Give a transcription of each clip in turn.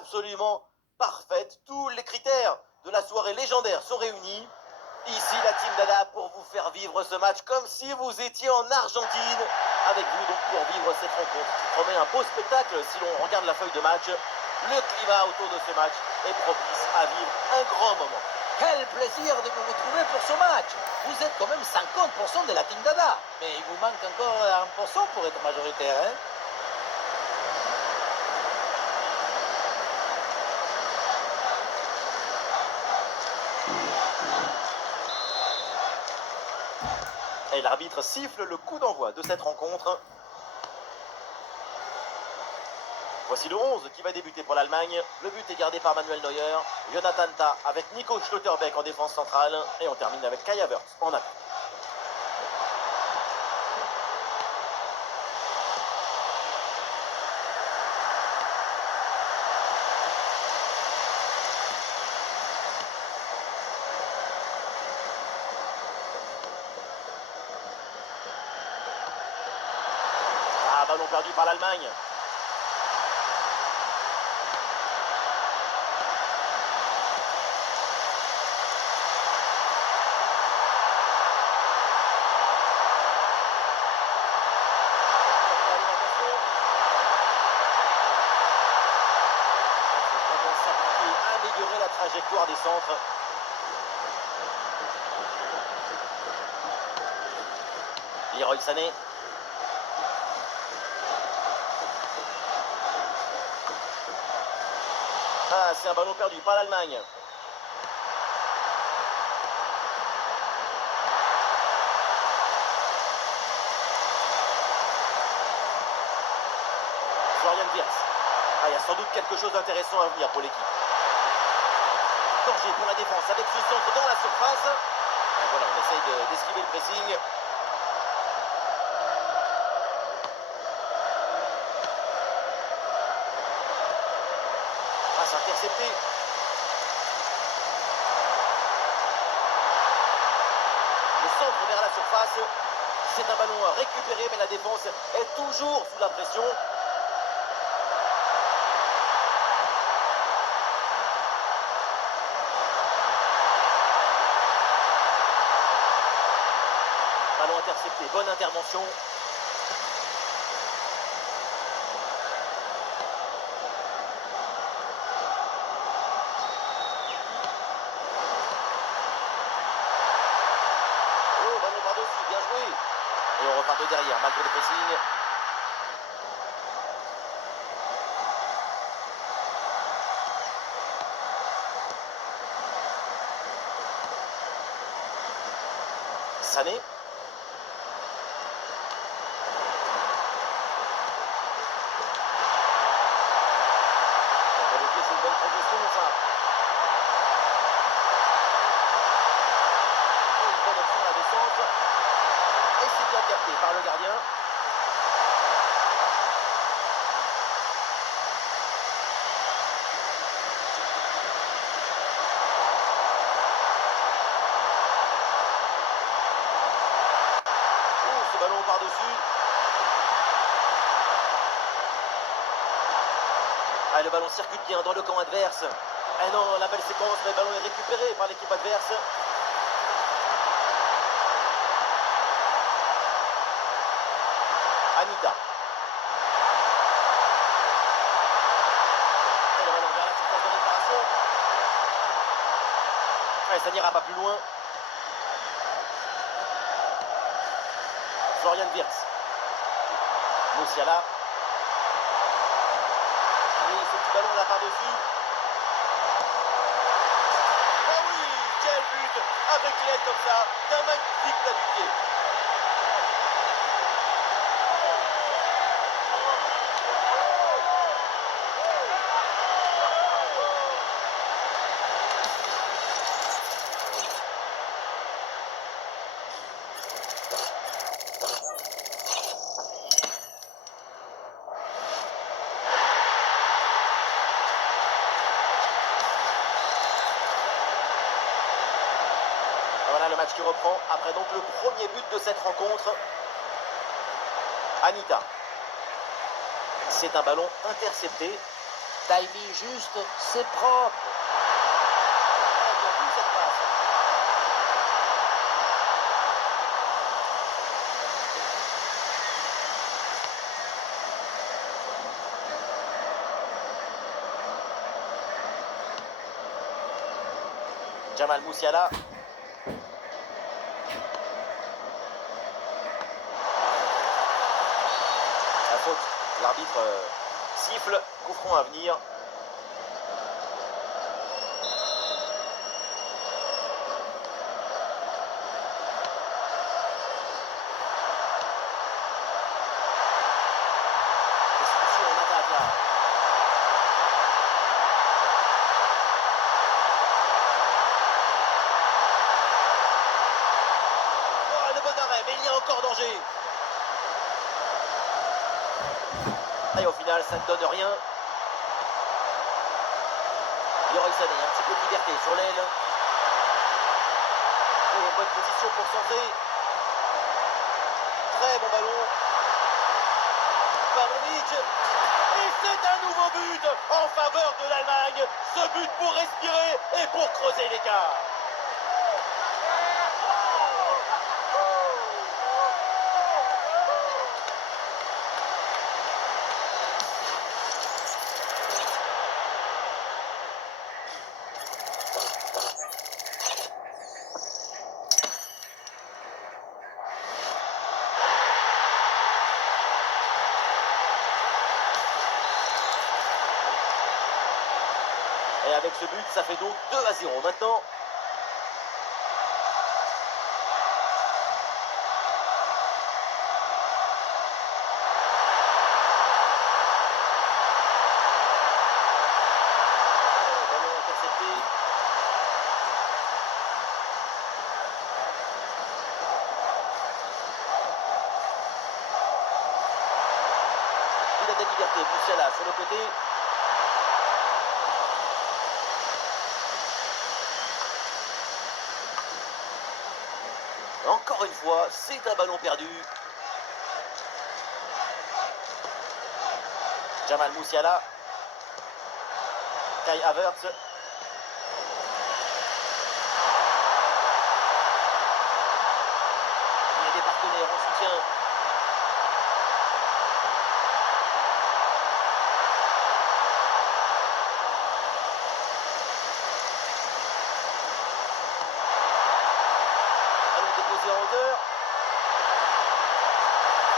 absolument parfaite. Tous les critères de la soirée légendaire sont réunis. Ici la team Dada pour vous faire vivre ce match comme si vous étiez en Argentine. Avec vous donc pour vivre cette rencontre qui promet un beau spectacle si l'on regarde la feuille de match. Le climat autour de ce match est propice à vivre un grand moment. Quel plaisir de vous retrouver pour ce match. Vous êtes quand même 50% de la team Dada. Mais il vous manque encore 1% pour être majoritaire, hein? Et l'arbitre siffle le coup d'envoi de cette rencontre. Voici le 11 qui va débuter pour l'Allemagne. Le but est gardé par Manuel Neuer. Jonathan Tah avec Nico Schlotterbeck en défense centrale. Et on termine avec Kai Havertz en attaque. Ah, ballon perdu par l'Allemagne. Améliorer la trajectoire des centres. Leroy Sané. Ah, c'est un ballon perdu par l'Allemagne. Florian Wirtz. Ah, il y a sans doute quelque chose d'intéressant à venir pour l'équipe. Danger pour la défense avec ce centre dans la surface. Et voilà, on essaye d'esquiver le pressing. Passe interceptée. Le centre vers la surface. C'est un ballon récupéré, mais la défense est toujours sous la pression. Ballon intercepté, bonne intervention. Oh, ballon par-dessus, bien joué. Et on repart de derrière, malgré le pressing. Sané. C'est une bonne progression, ça. Et une bonne option à la descente. Et c'est bien capté par le gardien. Oh, ce ballon par-dessus. Ah, le ballon circule bien dans le camp adverse. Eh non, la belle séquence, mais le ballon est récupéré par l'équipe adverse. Anita. Et le ballon vers la surface de réparation. Ouais, ça n'ira pas plus loin. Florian Wirtz. Musiala. Et ce petit ballon là par-dessus. Oh oui, quel but avec l'aide comme ça d'un magnifique plat du pied. Voilà le match qui reprend après donc le premier but de cette rencontre. Anita. C'est un ballon intercepté. timing juste, c'est propre. Très bien vu cette passe. Jamal Musiala. La faute. L'arbitre siffle. Coup franc à venir. Expulsion en attaque là. Oh, le bon arrêt, mais il y a encore danger. Et au final, ça ne donne rien. Leroy Sané, un petit peu de liberté sur l'aile. Et bonne position pour centrer. Très bon ballon. Pavlovic. Et c'est un nouveau but en faveur de l'Allemagne. Ce but pour respirer et pour creuser l'écart. Et avec ce but, ça fait donc 2-0 maintenant. Ballon intercepté. Il a de la liberté. Musiala sur le côté. Encore une fois, c'est un ballon perdu. Jamal Musiala. Kai Havertz. Il y a des partenaires en soutien. Ballon déposé en hauteur.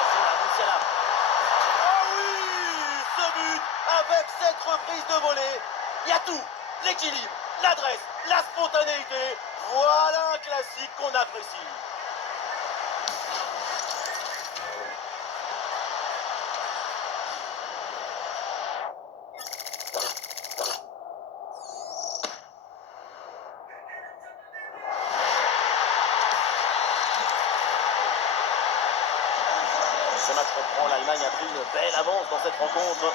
Attention à Musiala. Ah oui, ce but avec cette reprise de volée. Il y a tout. L'équilibre, l'adresse, la spontanéité. Voilà un classique qu'on apprécie. Ce match reprend, l'Allemagne a pris une belle avance dans cette rencontre.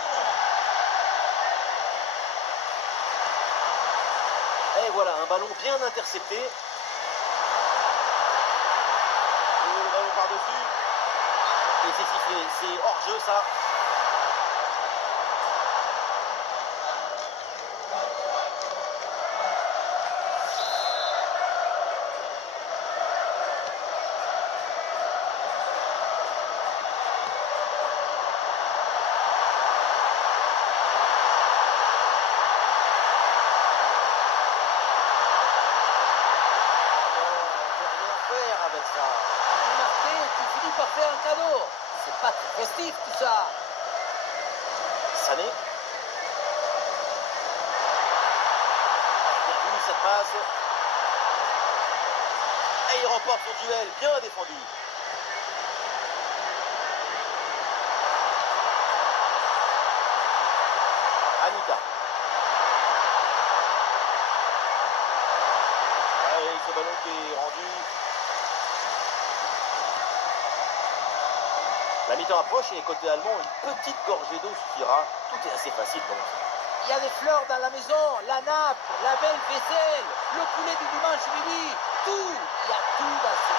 Et voilà, un ballon bien intercepté. Et le ballon par-dessus. Et c'est sifflé, c'est hors-jeu ça. Avec ça. Tu marqué, tu finis par faire un cadeau. C'est pas très festif tout ça. Sané. Bien vu cette passe. Et il remporte son duel, bien défendu. Anita. Allez, ce ballon qui est rendu. La mi-temps approche et côté allemand, une petite gorgée d'eau suffira. Tout est assez facile comme ça. Il y a des fleurs dans la maison, la nappe, la belle vaisselle, le poulet du dimanche midi, tout. Il y a tout dans ce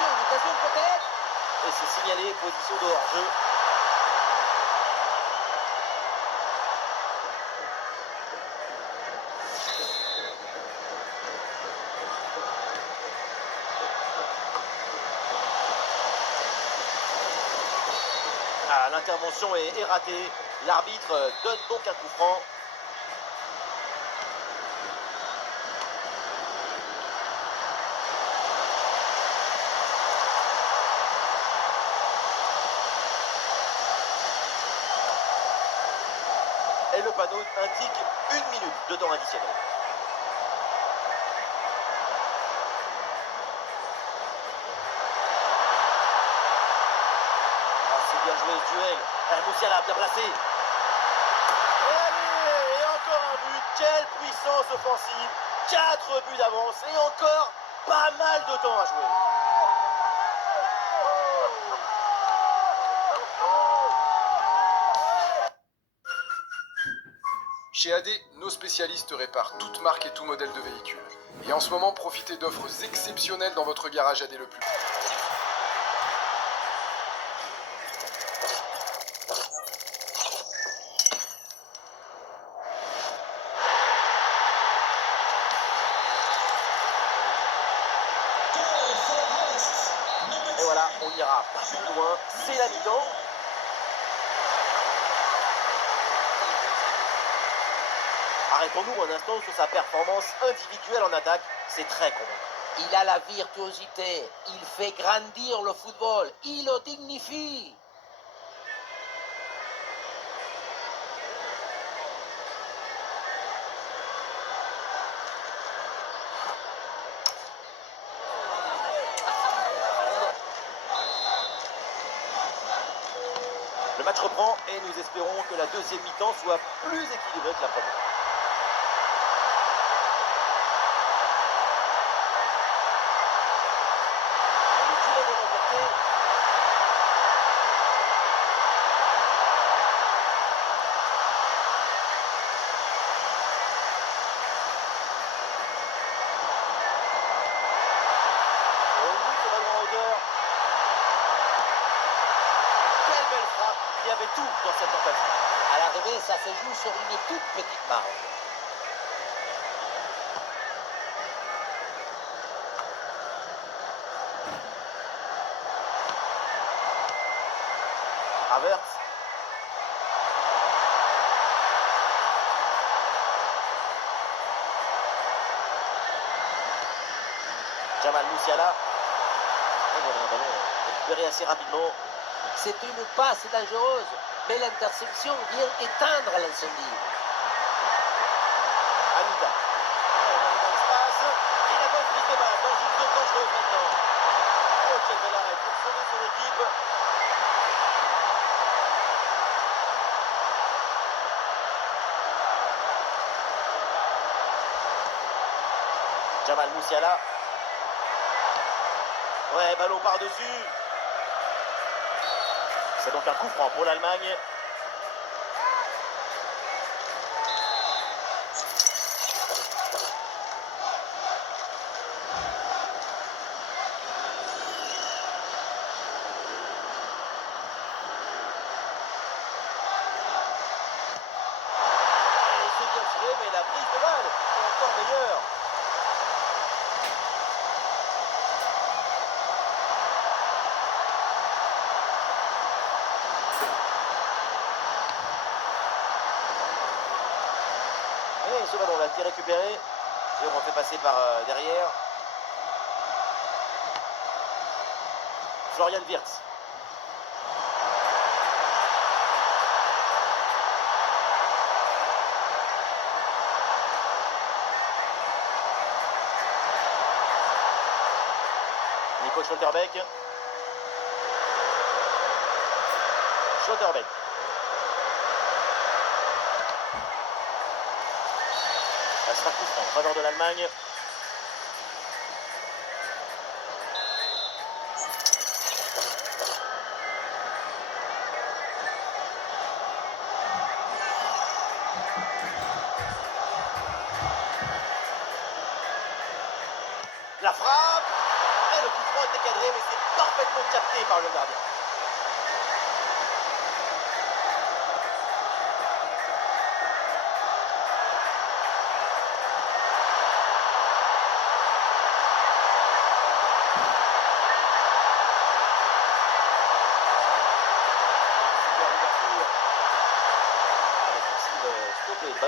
jeu. Une occasion peut-être. Et c'est signalé, position de hors-jeu. l'intervention est ratée. L'arbitre donne donc un coup franc. Et le panneau indique 1 minute de temps additionnel. C'est bien joué ce duel. Musiala bien placé. Et allez, et encore un but. Quelle puissance offensive. 4 buts d'avance et encore pas mal de temps à jouer. Chez AD, nos spécialistes réparent toute marque et tout modèle de véhicule. Et en ce moment, profitez d'offres exceptionnelles dans votre garage AD le plus. Et voilà, on ira pas plus loin. C'est la mi-temps. Arrêtons-nous un instant sur sa performance individuelle en attaque. C'est très convaincant. Il a la virtuosité, il fait grandir le football, il le dignifie. Le match reprend et nous espérons que la deuxième mi-temps soit plus équilibrée que la première. Le tir est remporté. Ce ballon en hauteur. Quelle belle frappe. Il y avait tout dans cette tentative. À l'arrivée, ça se joue sur une toute petite marge. Havertz. Jamal Musiala. Et voilà un ballon récupéré assez rapidement. C'est une passe dangereuse, mais l'interception vient éteindre l'incendie. Anita. Elle va dans l'espace. Et la bonne prise de balle dans une zone dangereuse maintenant. Oh, quel bel arrêt pour sauver son équipe. Jamal Musiala. Ouais, ballon par-dessus. C'est donc un coup franc pour l'Allemagne. Et c'est bien tiré, mais la prise de balle est encore meilleure. Et ce ballon, l'a été récupéré. Et on refait passer par derrière. Florian Wirtz. Nico Schlotterbeck. Schlotterbeck. Ça sera coup franc en faveur de l'Allemagne. La frappe. Et le coup franc était cadré, mais c'est parfaitement capté par le gardien. Super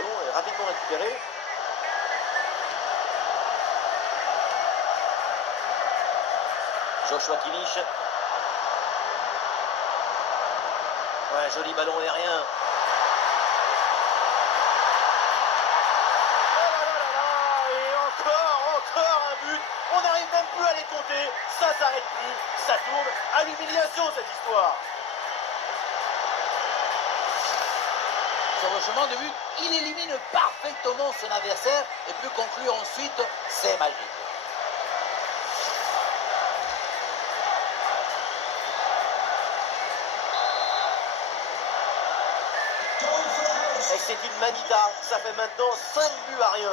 ballon est rapidement récupéré. Joshua Kimmich. Ouais, joli ballon aérien. Et encore un but. On n'arrive même plus à les compter. Ça s'arrête plus. Ça tourne à l'humiliation cette histoire. Sur le chemin de but, il élimine parfaitement son adversaire et peut conclure ensuite. C'est magique. Et c'est une manita. Ça fait maintenant 5 buts à rien.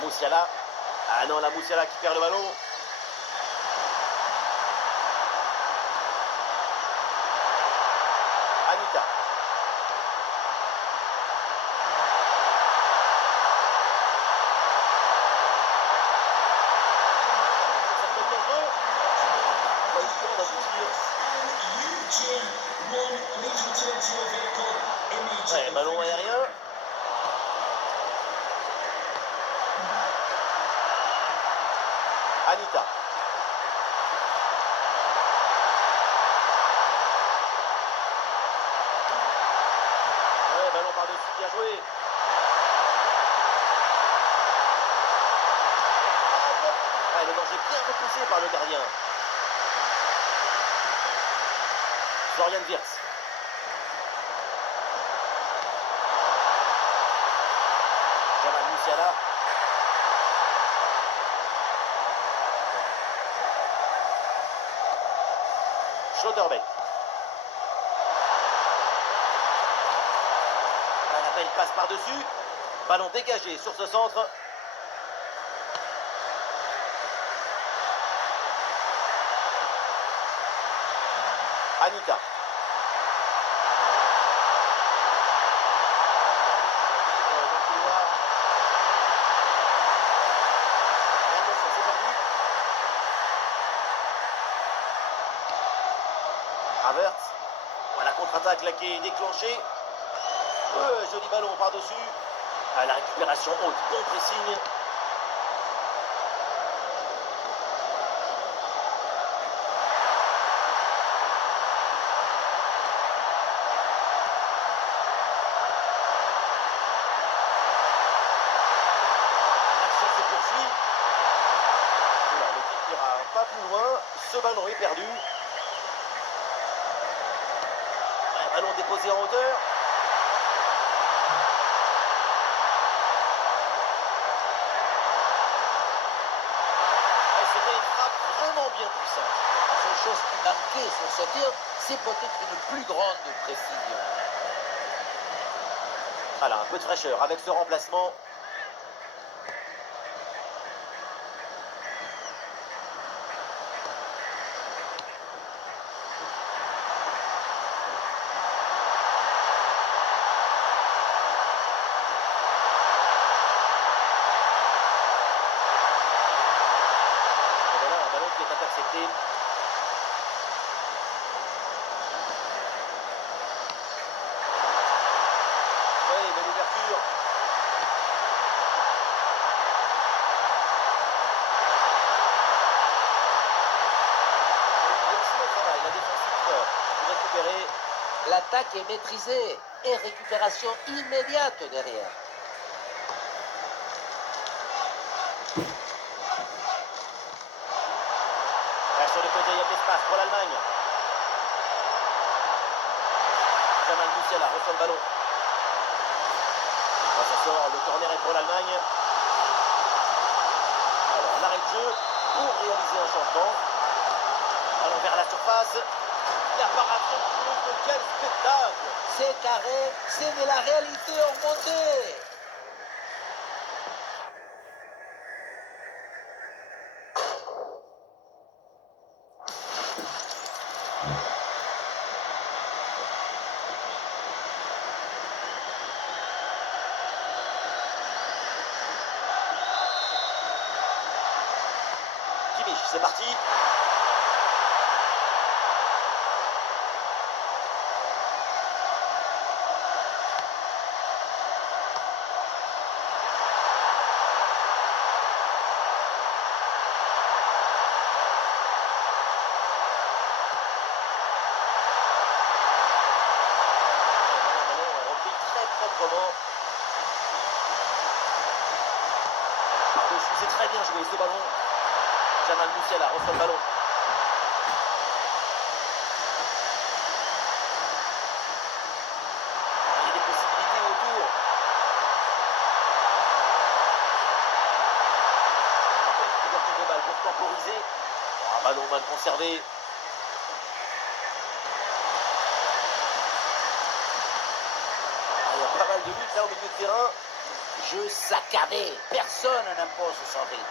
Musiala. Ah non, la Musiala qui perd le ballon. Anita. Ça peut être dangereux. Pas eu le temps d'aboutir. Ouais, ballon aérien. Anita. Ouais, ballon par-dessus, bien joué. Ah, le danger bien repoussé par le gardien. Florian Wirtz. Jamal Musiala. Schlotterbeck. La belle passe par-dessus. Ballon dégagé sur ce centre. Anita. Havertz. Voilà, contre-attaque là qui est déclenchée. Joli ballon par-dessus. La récupération haute, bon pressing. L'action se poursuit. Oula, l'équipe n'ira pas plus loin. Ce ballon est perdu. Ouais, ballon déposé en hauteur. C'était une frappe vraiment bien puissante. La seule chose qui manquait sur ce tir, c'est peut-être une plus grande précision. Voilà, un peu de fraîcheur avec ce remplacement. Et voilà un ballon qui est intercepté. Oui, belle ouverture. Excellent travail, la défensive pour récupérer. L'attaque est maîtrisée et récupération immédiate derrière. Là, sur le côté, il y a de l'espace pour l'Allemagne. Jamal Musiala reçoit le ballon. Là, ça sort, le corner est pour l'Allemagne. Alors, l'arrêt de jeu pour réaliser un changement. Allons vers la surface. Il n'y a pas raison de plus, mais quel spectacle! C'est carré, c'est de la réalité augmentée. Kimmich, c'est parti. moment. Par-dessus, c'est très bien joué ce ballon. Jamal Musiala reçoit le ballon. Il y a des possibilités autour. Ouverture de balle pour temporiser. Un ballon mal conservé. Il y a pas mal de buts là au milieu de terrain. Jeu saccadé, personne n'impose son rythme.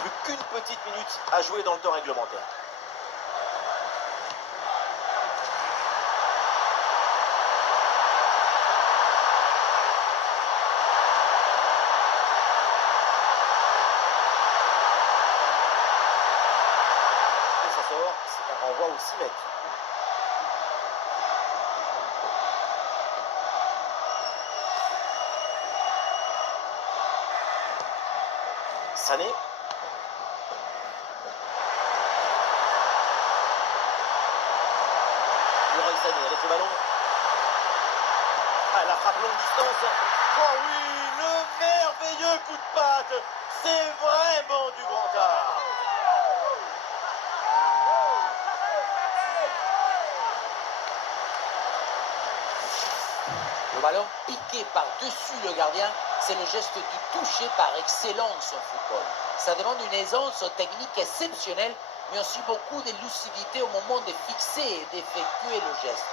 Plus qu'une petite minute à jouer dans le temps réglementaire. Et ça sort, c'est un renvoi au 6 mètres. Sané. Leroy Sané avec le ballon. Ah, la frappe longue distance. Oh oui, le merveilleux coup de patte. C'est vraiment du grand art. Le ballon piqué par-dessus le gardien, c'est le geste du toucher par excellence au football. Ça demande une aisance technique exceptionnelle, mais aussi beaucoup de lucidité au moment de fixer et d'effectuer le geste.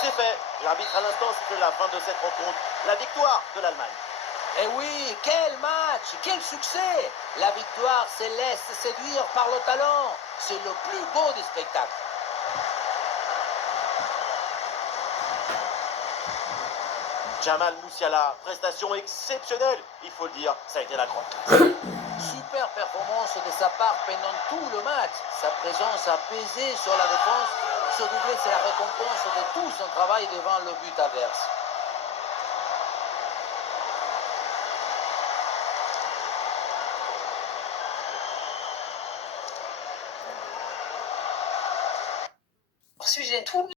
C'est fait. L'arbitre à l'instant siffle la fin de cette rencontre. La victoire de l'Allemagne. Et oui, quel match, quel succès! La victoire se laisse séduire par le talent. C'est le plus beau des spectacles. Jamal Musiala, prestation exceptionnelle, il faut le dire, ça a été la grande classe. Super performance de sa part pendant tout le match. Sa présence a pesé sur la défense. Ce doublé, c'est la récompense de tout son travail devant le but adverse. Sujet tout